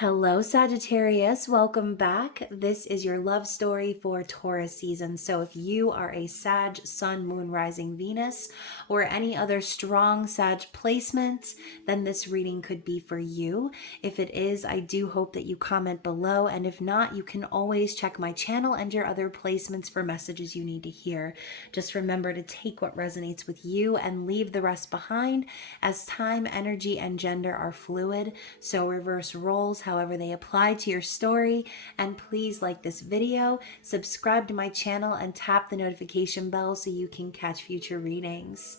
Hello, Sagittarius. Welcome back. This is your love story for Taurus season. So if you are a Sag, Sun, Moon, Rising, Venus, or any other strong Sag placement, then this reading could be for you. If it is, I do hope that you comment below. And if not, you can always check my channel and your other placements for messages you need to hear. Just remember to take what resonates with you and leave the rest behind, as time, energy, and gender are fluid. So reverse roles however they apply to your story. And please like this video, subscribe to my channel, and tap the notification bell so you can catch future readings.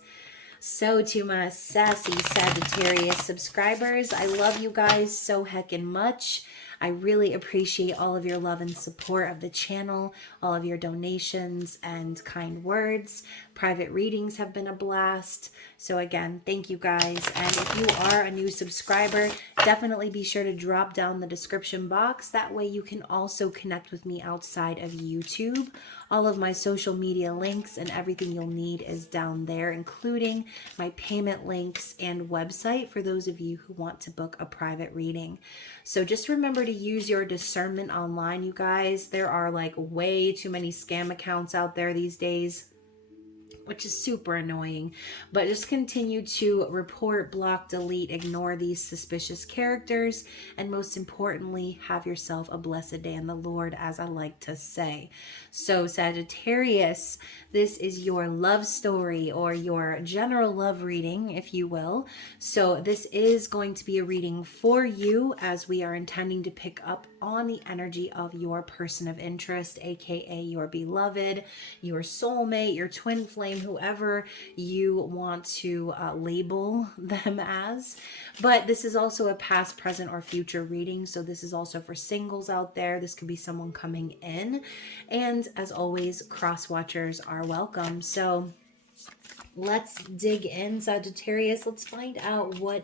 So to my sassy Sagittarius subscribers, I love you guys so heckin' much. I really appreciate all of your love and support of the channel, all of your donations and kind words. Private readings have been a blast. So again, thank you guys. And if you are a new subscriber, definitely be sure to drop down the description box. That way you can also connect with me outside of YouTube. All of my social media links and everything you'll need is down there, including my payment links and website for those of you who want to book a private reading. So just remember to use your discernment online, you guys. There are like way too many scam accounts out there these days, which is super annoying. But just continue to report, block, delete, ignore these suspicious characters, and most importantly, have yourself a blessed day in the Lord, as I like to say. So Sagittarius, this is your love story, or your general love reading, if you will. So this is going to be a reading for you, as we are intending to pick up on the energy of your person of interest, aka your beloved, your soulmate, your twin flame, whoever you want to label them as. But this is also a past, present, or future reading. So this is also for singles out there. This could be someone coming in. And as always, cross watchers are welcome. So let's dig in, Sagittarius. Let's find out what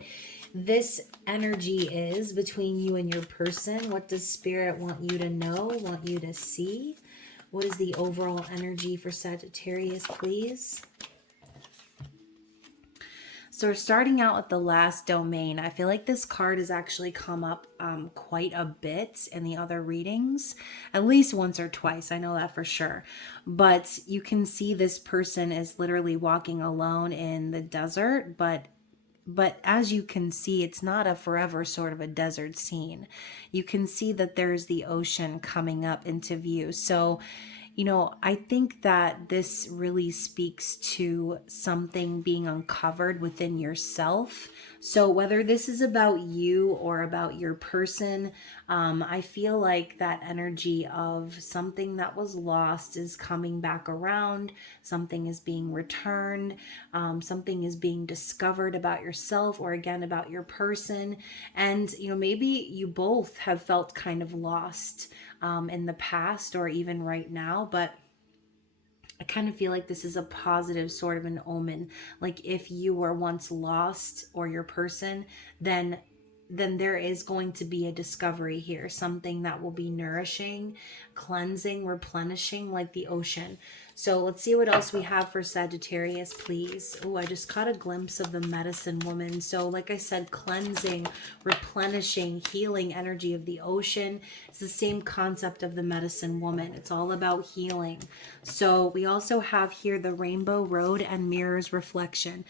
this energy is between you and your person. What does Spirit want you to know, want you to see? What is the overall energy for Sagittarius, please? So we're starting out with the last domain. I feel like this card has actually come up quite a bit in the other readings, at least once or twice. I know that for sure. But you can see this person is literally walking alone in the desert, but as you can see, it's not a forever sort of a desert scene. You can see that there's the ocean coming up into view. So, you know, I think that this really speaks to something being uncovered within yourself. So whether this is about you or about your person, I feel like that energy of something that was lost is coming back around. Something is being returned. Something is being discovered about yourself, or again, about your person. And, you know, maybe you both have felt kind of lost in the past, or even right now, but I kind of feel like this is a positive sort of an omen. Like if you were once lost, or your person, then there is going to be a discovery here, something that will be nourishing, cleansing, replenishing, like the ocean. So let's see what else we have for Sagittarius, please. Oh, I just caught a glimpse of the medicine woman. So like I said, cleansing, replenishing, healing energy of the ocean. It's the same concept of the medicine woman. It's all about healing. So we also have here the rainbow road and mirrors reflection.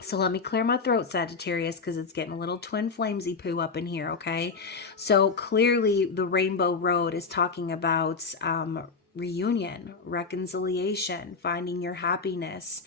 So let me clear my throat, Sagittarius, because it's getting a little twin flamesy poo up in here, okay? So clearly the rainbow road is talking about reunion, reconciliation, finding your happiness.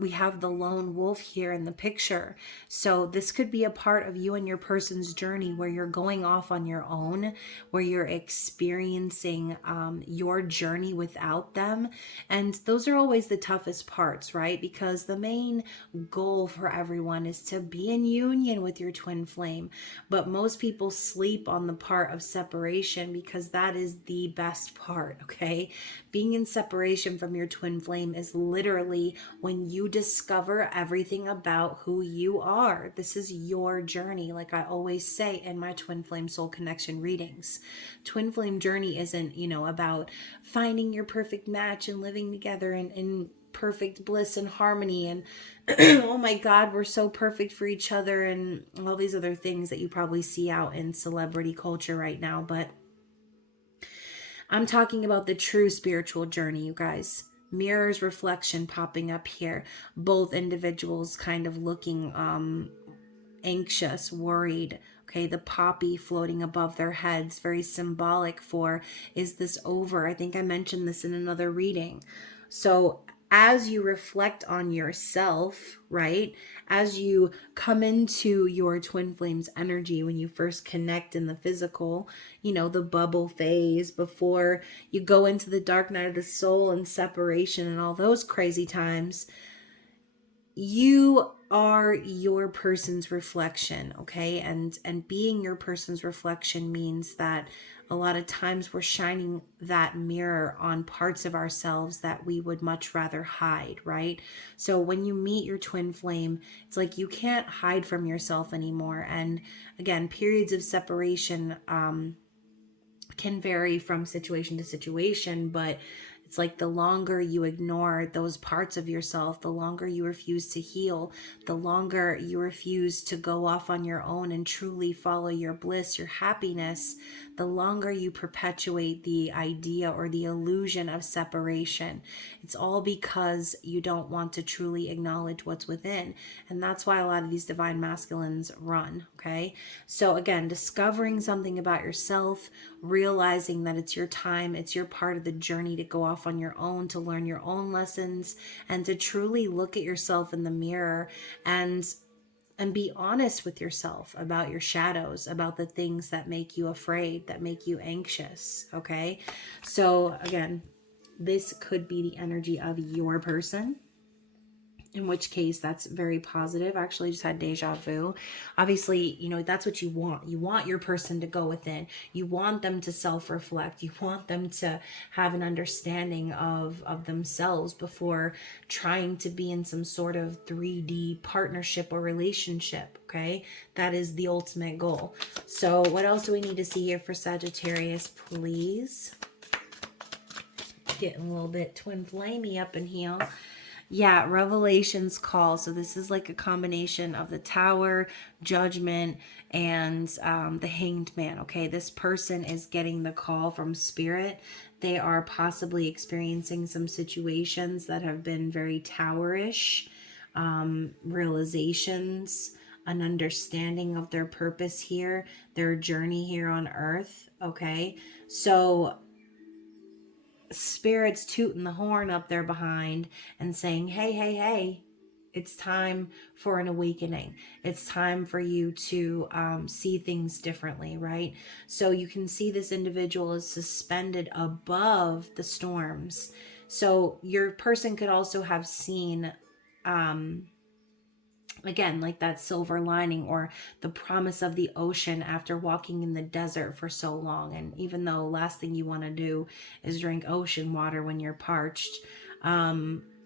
We have the lone wolf here in the picture. So this could be a part of you and your person's journey, where you're going off on your own, where you're experiencing your journey without them. And those are always the toughest parts, right? Because the main goal for everyone is to be in union with your twin flame. But most people sleep on the part of separation, because that is the best part, okay? Being in separation from your twin flame is literally when you discover everything about who you are. This is your journey, like I always say in my twin flame soul connection readings. Twin flame journey isn't, you know, about finding your perfect match and living together and perfect bliss and harmony, and oh my God, we're so perfect for each other, and all these other things that you probably see out in celebrity culture right now. But I'm talking about the true spiritual journey, you guys. Mirrors, reflection popping up here. Both individuals kind of looking anxious, worried. Okay, the poppy floating above their heads, very symbolic for, is this over? I think I mentioned this in another reading. So as you reflect on yourself, right, as you come into your twin flames energy, when you first connect in the physical, you know, the bubble phase, before you go into the dark night of the soul and separation and all those crazy times, you are your person's reflection. Okay, and being your person's reflection means that a lot of times we're shining that mirror on parts of ourselves that we would much rather hide, right? So when you meet your twin flame, it's like you can't hide from yourself anymore. And again, periods of separation can vary from situation to situation, but it's like the longer you ignore those parts of yourself, the longer you refuse to heal, the longer you refuse to go off on your own and truly follow your bliss, your happiness, the longer you perpetuate the idea or the illusion of separation. It's all because you don't want to truly acknowledge what's within. And that's why a lot of these divine masculines run, okay? So again, discovering something about yourself, realizing that it's your time, it's your part of the journey to go off on your own, to learn your own lessons, and to truly look at yourself in the mirror and be honest with yourself about your shadows, about the things that make you afraid, that make you anxious, okay? So again, this could be the energy of your person, in which case that's very positive. I actually just had deja vu. Obviously, you know, that's what you want. You want your person to go within. You want them to self-reflect. You want them to have an understanding of themselves before trying to be in some sort of 3D partnership or relationship, okay? That is the ultimate goal. So what else do we need to see here for Sagittarius, please? Getting a little bit twin flamey up in here. Yeah, Revelations call. So this is like a combination of the Tower, Judgment, and the Hanged Man. Okay, this person is getting the call from Spirit. They are possibly experiencing some situations that have been very Towerish, realizations, an understanding of their purpose here, their journey here on Earth. Okay, so Spirit's tooting the horn up there behind and saying, hey, hey, hey, it's time for an awakening. It's time for you to see things differently, right? So you can see this individual is suspended above the storms. So your person could also have seen again, like that silver lining or the promise of the ocean after walking in the desert for so long. And even though last thing you want to do is drink ocean water when you're parched,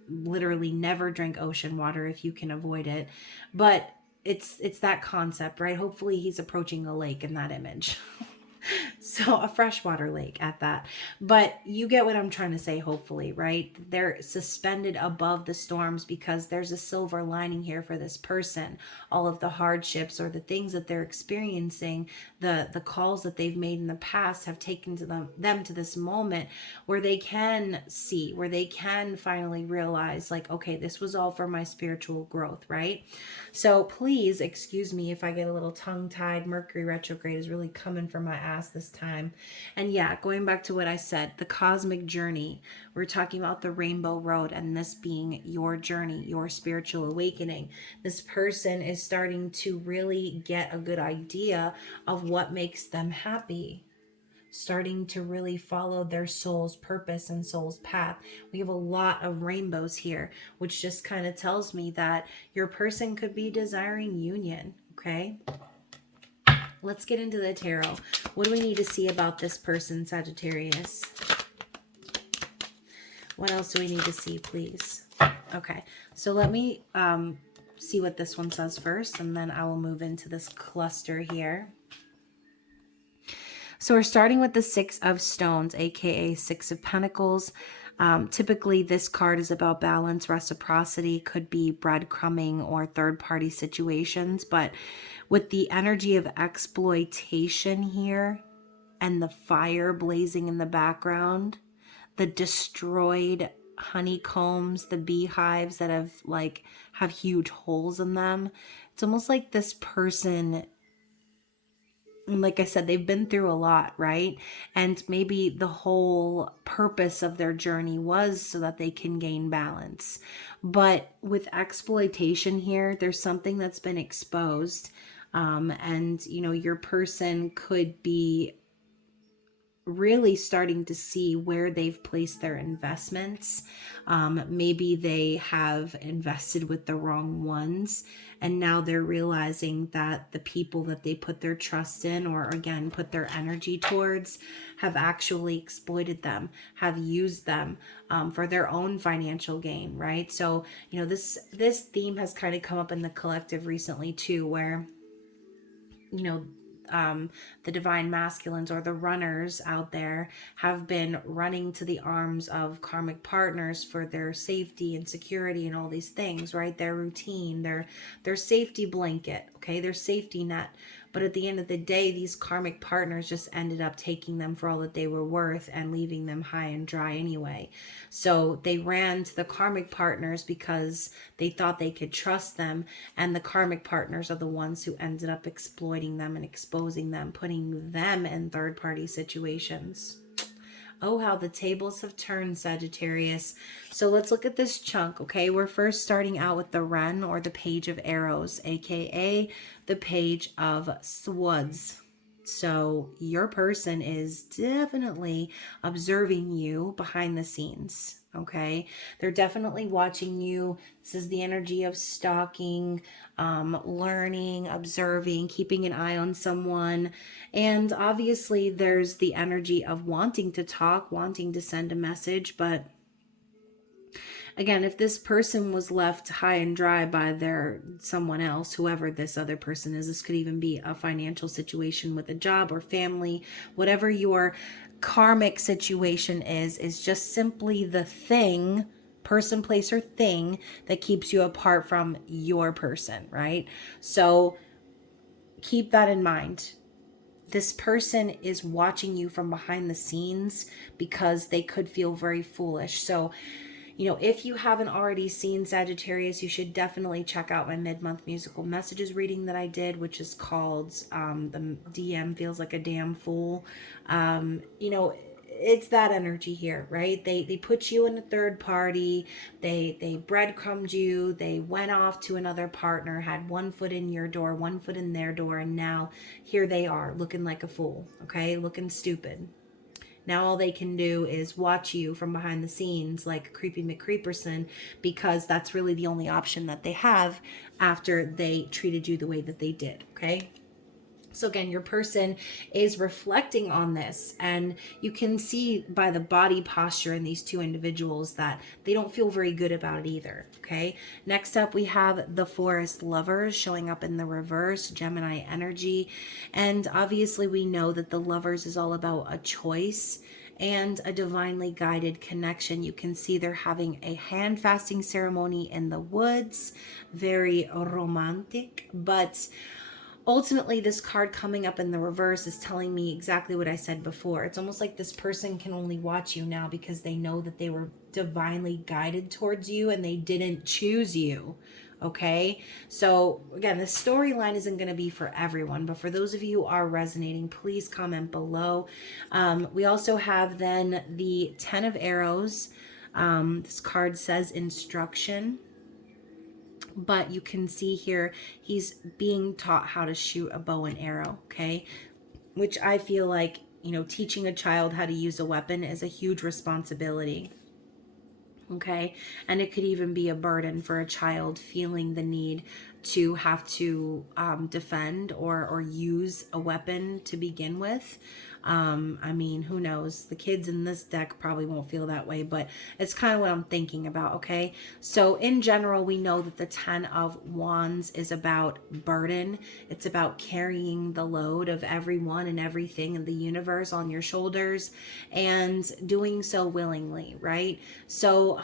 literally never drink ocean water if you can avoid it. But it's that concept, right? Hopefully he's approaching a lake in that image. So a freshwater lake at that. But you get what I'm trying to say, hopefully, right? They're suspended above the storms because there's a silver lining here for this person. All of the hardships or the things that they're experiencing, the calls that they've made in the past have taken to them to this moment where they can see, where they can finally realize, like, okay, this was all for my spiritual growth, right? So please excuse me if I get a little tongue-tied. Mercury retrograde is really coming for my ass this time. And yeah, going back to what I said, the cosmic journey, we're talking about the rainbow road, and this being your journey, your spiritual awakening. This person is starting to really get a good idea of what makes them happy, starting to really follow their soul's purpose and soul's path. We have a lot of rainbows here, which just kind of tells me that your person could be desiring union, okay? Let's get into the tarot. What do we need to see about this person, Sagittarius? What else do we need to see, please? Okay, so let me see what this one says first, and then I will move into this cluster here. So we're starting with the Six of Stones, aka Six of Pentacles. Typically, this card is about balance, reciprocity, could be breadcrumbing or third-party situations. But with the energy of exploitation here and the fire blazing in the background, the destroyed honeycombs, the beehives that have huge holes in them, it's almost like this person, like I said, they've been through a lot, right? And maybe the whole purpose of their journey was so that they can gain balance. But with exploitation here, there's something that's been exposed. And, your person could be really starting to see where they've placed their investments. Maybe they have invested with the wrong ones, and now they're realizing that the people that they put their trust in, or again, put their energy towards, have actually exploited them, have used them for their own financial gain, right? So, this theme has kind of come up in the collective recently too, where, the divine masculines or the runners out there have been running to the arms of karmic partners for their safety and security and all these things, right? Their routine, their safety blanket, okay, their safety net. But at the end of the day, these karmic partners just ended up taking them for all that they were worth and leaving them high and dry anyway. So they ran to the karmic partners because they thought they could trust them. And the karmic partners are the ones who ended up exploiting them and exposing them, putting them in third-party situations. Oh, how the tables have turned, Sagittarius. So let's look at this chunk, okay? We're first starting out with the Wren, or the Page of Arrows, aka the Page of Swords. So your person is definitely observing you behind the scenes, okay? They're definitely watching you. This is the energy of stalking, learning, observing, keeping an eye on someone. And obviously there's the energy of wanting to talk, wanting to send a message. But again, if this person was left high and dry by someone else, whoever this other person is, this could even be a financial situation with a job or family, whatever your karmic situation is just simply the thing, person, place, or thing that keeps you apart from your person, right? So keep that in mind. This person is watching you from behind the scenes because they could feel very foolish. So, if you haven't already seen Sagittarius, you should definitely check out my mid-month musical messages reading that I did, which is called The DM Feels Like a Damn Fool. It's that energy here, right? They put you in a third party. They breadcrumbed you. They went off to another partner, had one foot in your door, one foot in their door, and now here they are looking like a fool, okay? Looking stupid. Now all they can do is watch you from behind the scenes like Creepy McCreeperson, because that's really the only option that they have after they treated you the way that they did, okay? So again, your person is reflecting on this, and you can see by the body posture in these two individuals that they don't feel very good about it either, okay? Next up, we have the Forest Lovers showing up in the reverse, Gemini energy. And obviously we know that the Lovers is all about a choice and a divinely guided connection. You can see they're having a hand fasting ceremony in the woods, very romantic, but ultimately, this card coming up in the reverse is telling me exactly what I said before. It's almost like this person can only watch you now because they know that they were divinely guided towards you and they didn't choose you. Okay? So, again, this storyline isn't going to be for everyone, but for those of you who are resonating, please comment below. We also have then the 10 of Arrows. This card says instruction. But you can see here, he's being taught how to shoot a bow and arrow, okay? Which I feel like, teaching a child how to use a weapon is a huge responsibility, okay? And it could even be a burden for a child feeling the need to have to defend or use a weapon to begin with. I mean, who knows? The kids in this deck probably won't feel that way, but it's kind of what I'm thinking about, okay? So in general, we know that the 10 of Wands is about burden. It's about carrying the load of everyone and everything in the universe on your shoulders and doing so willingly, right? So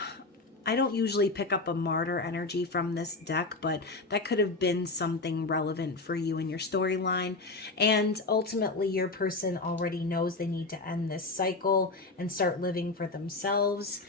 I don't usually pick up a martyr energy from this deck, but that could have been something relevant for you in your storyline. And ultimately, your person already knows they need to end this cycle and start living for themselves.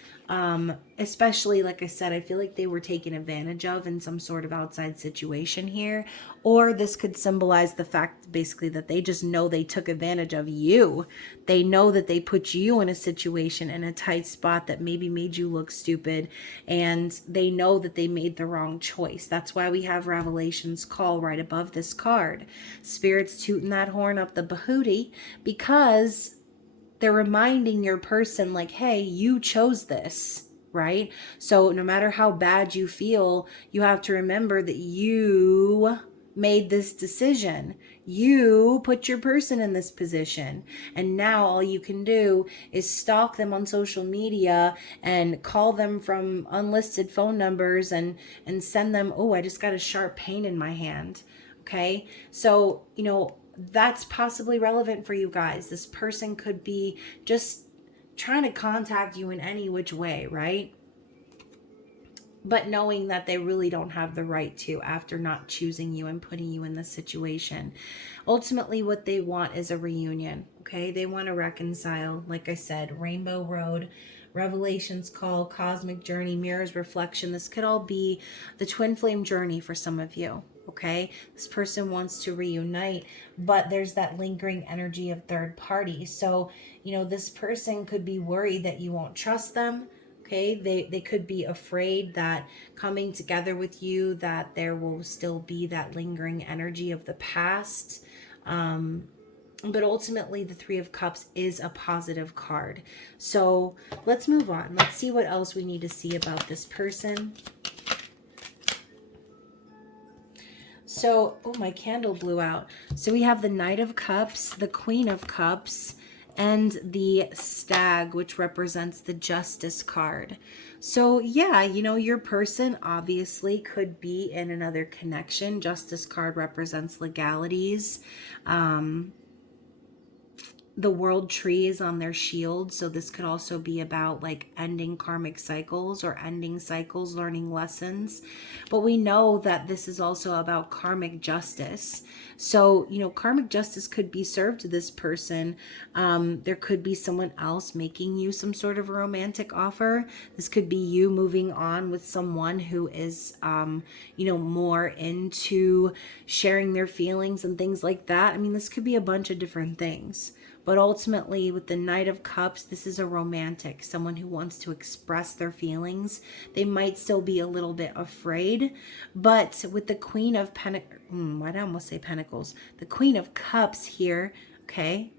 Especially, like I said, I feel like they were taken advantage of in some sort of outside situation here. Or this could symbolize the fact, basically, that they just know they took advantage of you. They know that they put you in a situation, in a tight spot that maybe made you look stupid. And they know that they made the wrong choice. That's why we have Revelations call right above this card. Spirit's tooting that horn up the bahootie, because they're reminding your person, like, hey, you chose this, right? So no matter how bad you feel, you have to remember that you made this decision. You put your person in this position. And now all you can do is stalk them on social media and call them from unlisted phone numbers and send them, oh, I just got a sharp pain in my hand. Okay? So, you know, that's possibly relevant for you guys. This person could be just trying to contact you in any which way, right? But knowing that they really don't have the right to, after not choosing you and putting you in this situation. Ultimately, what they want is a reunion, okay? They want to reconcile. Like I said, Rainbow Road, Revelations call, cosmic journey, mirrors, reflection. This could all be the twin flame journey for some of you. Okay, this person wants to reunite, but there's that lingering energy of third party. So, you know, this person could be worried that you won't trust them. Okay, they could be afraid that coming together with you, that there will still be that lingering energy of the past. But ultimately, the Three of Cups is a positive card. So let's move on. Let's see what else we need to see about this person. So, oh, my candle blew out. So we have the Knight of Cups, the Queen of Cups, and the Stag, which represents the Justice card. So yeah, you know, your person obviously could be in another connection. Justice card represents legalities. The World Tree is on their shield, so this could also be about like ending karmic cycles or ending cycles, learning lessons. But we know that this is also about karmic justice. So, you know, karmic justice could be served to this person. There could be someone else making you some sort of romantic offer. This could be you moving on with someone who is, you know, more into sharing their feelings and things like that. I mean, this could be a bunch of different things. But ultimately, with the Knight of Cups, this is a romantic, someone who wants to express their feelings. They might still be a little bit afraid, but with the Queen of Pentacles, why did I almost say Pentacles? The Queen of Cups here, okay?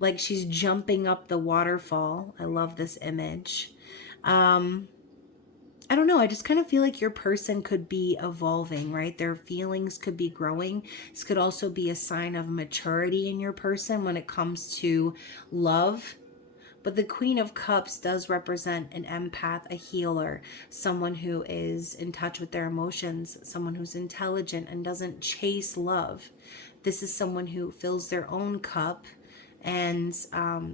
Like she's jumping up the waterfall. I love this image. I don't know. I just kind of feel like your person could be evolving, right? Their feelings could be growing. This could also be a sign of maturity in your person when it comes to love. But the Queen of Cups does represent an empath, a healer, someone who is in touch with their emotions, someone who's intelligent and doesn't chase love. This is someone who fills their own cup and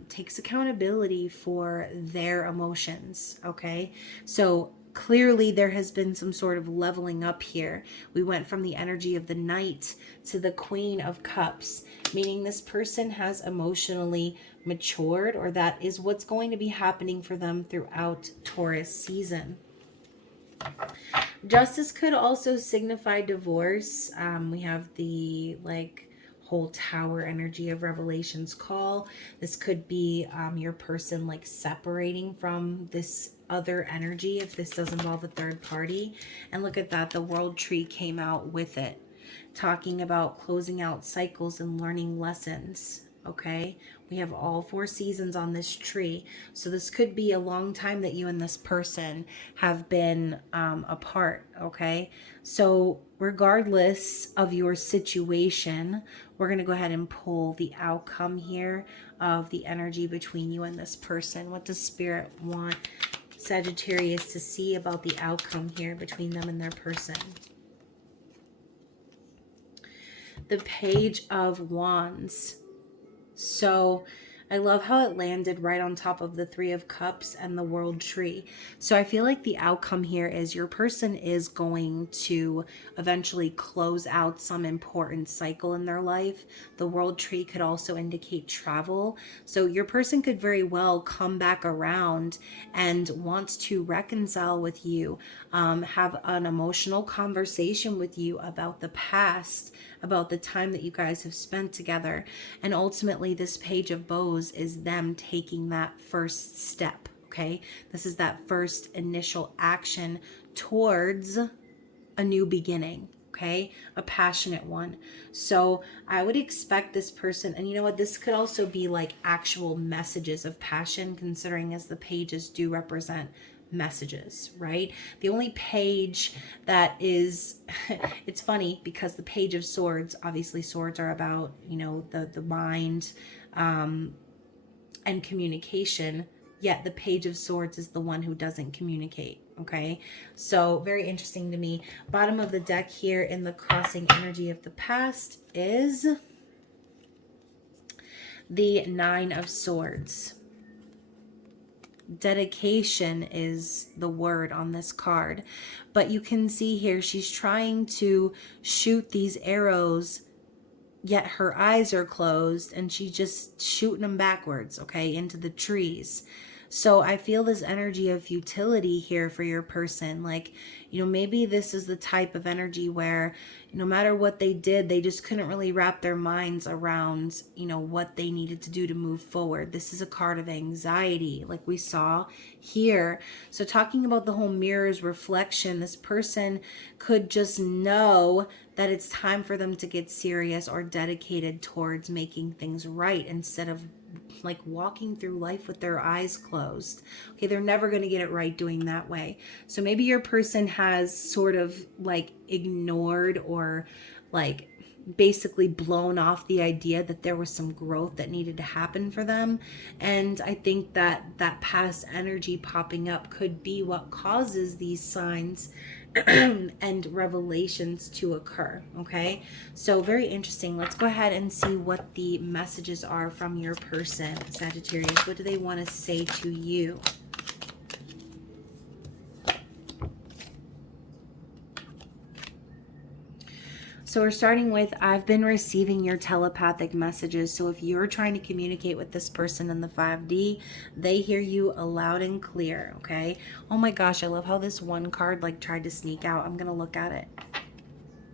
takes accountability for their emotions, okay? So clearly there has been some sort of leveling up here. We went from the energy of the Knight to the Queen of Cups, meaning this person has emotionally matured, or that is what's going to be happening for them throughout Taurus season. Justice could also signify divorce. We have the whole tower energy of Revelations call. This could be your person like separating from this other energy if this does involve a third party. And look at that, the World Tree came out with it, talking about closing out cycles and learning lessons. okay? We have all 4 seasons on this tree. So this could be a long time that you and this person have been apart, okay? So regardless of your situation, we're going to go ahead and pull the outcome here of the energy between you and this person. What does Spirit want Sagittarius to see about the outcome here between them and their person? The Page of Wands. So I love how it landed right on top of the 3 of Cups and the World Tree. So I feel like the outcome here is your person is going to eventually close out some important cycle in their life. The World Tree could also indicate travel. So your person could very well come back around and want to reconcile with you, have an emotional conversation with you about the past, about the time that you guys have spent together. And ultimately, this Page of Bows is them taking that first step, okay? This is that first initial action towards a new beginning, okay? A passionate one. So I would expect this person, and you know what? This could also be like actual messages of passion, considering as the pages do represent messages, right? The only page that is it's funny because the Page of Swords, obviously swords are about, you know, the mind and communication, yet the Page of Swords is the one who doesn't communicate, okay? So very interesting to me. Bottom of the deck here in the crossing energy of the past is the 9 of Swords. Dedication is the word on this card, but you can see here she's trying to shoot these arrows, yet her eyes are closed and she's just shooting them backwards, okay, into the trees. So I feel this energy of futility here for your person. Like, you know, maybe this is the type of energy where no matter what they did, they just couldn't really wrap their minds around, you know, what they needed to do to move forward. This is a card of anxiety, like we saw here. So talking about the whole mirror's reflection, this person could just know that it's time for them to get serious or dedicated towards making things right instead of like walking through life with their eyes closed. Okay, they're never going to get it right doing that way. So maybe your person has sort of like ignored or like basically blown off the idea that there was some growth that needed to happen for them. And I think that that past energy popping up could be what causes these signs and revelations to occur. Okay, so very interesting. Let's go ahead and see what the messages are from your person, Sagittarius. What do they want to say to you? So we're starting with, I've been receiving your telepathic messages. So if you're trying to communicate with this person in the 5D, they hear you loud and clear, okay? Oh my gosh, I love how this one card like tried to sneak out. I'm going to look at it.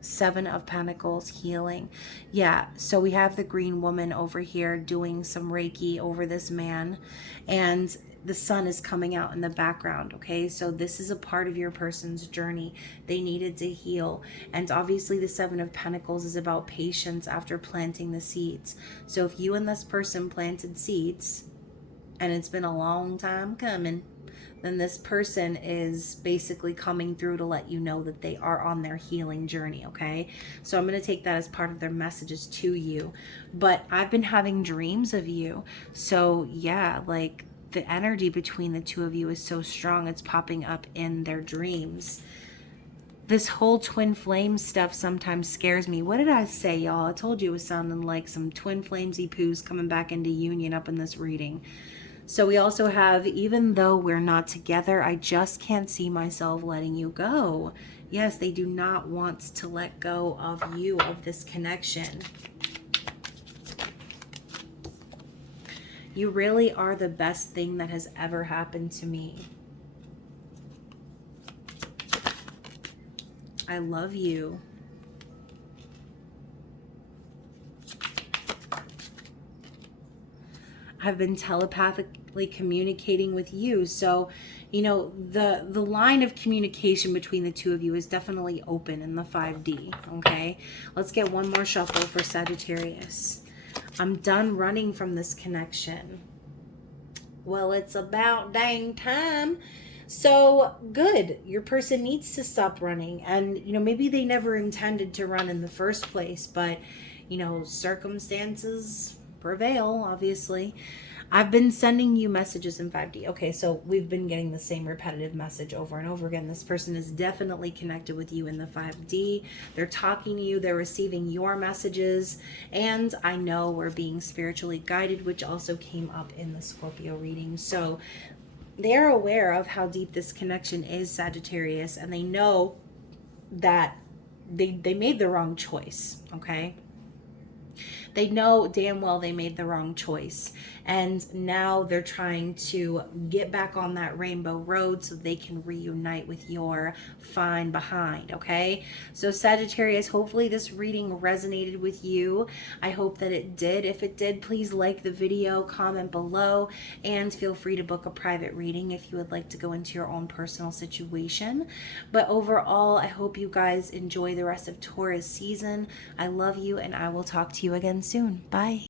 7 of Pentacles, healing. Yeah, so we have the green woman over here doing some Reiki over this man, and the sun is coming out in the background, okay? So this is a part of your person's journey. They needed to heal. And obviously the 7 of Pentacles is about patience after planting the seeds. So if you and this person planted seeds, and it's been a long time coming, then this person is basically coming through to let you know that they are on their healing journey, okay? So I'm going to take that as part of their messages to you. But I've been having dreams of you. So yeah, like the energy between the two of you is so strong, it's popping up in their dreams. This whole twin flame stuff sometimes scares me. What did I say, y'all? I told you it was sounding like some twin flamesy poos coming back into union up in this reading. So we also have, even though we're not together, I just can't see myself letting you go. Yes, they do not want to let go of you, of this connection. You really are the best thing that has ever happened to me. I love you. I've been telepathically communicating with you. So, you know, the line of communication between the two of you is definitely open in the 5D, okay? Let's get one more shuffle for Sagittarius. I'm done running from this connection. Well, it's about dang time. So good. Your person needs to stop running. And, maybe they never intended to run in the first place, but, circumstances prevail, obviously. I've been sending you messages in 5D. Okay, so we've been getting the same repetitive message over and over again. This person is definitely connected with you in the 5D. They're talking to you, they're receiving your messages, and I know we're being spiritually guided, which also came up in the Scorpio reading. So they're aware of how deep this connection is, Sagittarius, and they know that they made the wrong choice, okay? They know damn well they made the wrong choice. And now they're trying to get back on that rainbow road so they can reunite with your fine behind, okay? So Sagittarius, hopefully this reading resonated with you. I hope that it did. If it did, please like the video, comment below, and feel free to book a private reading if you would like to go into your own personal situation. But overall, I hope you guys enjoy the rest of Taurus season. I love you, and I will talk to you again soon. Bye.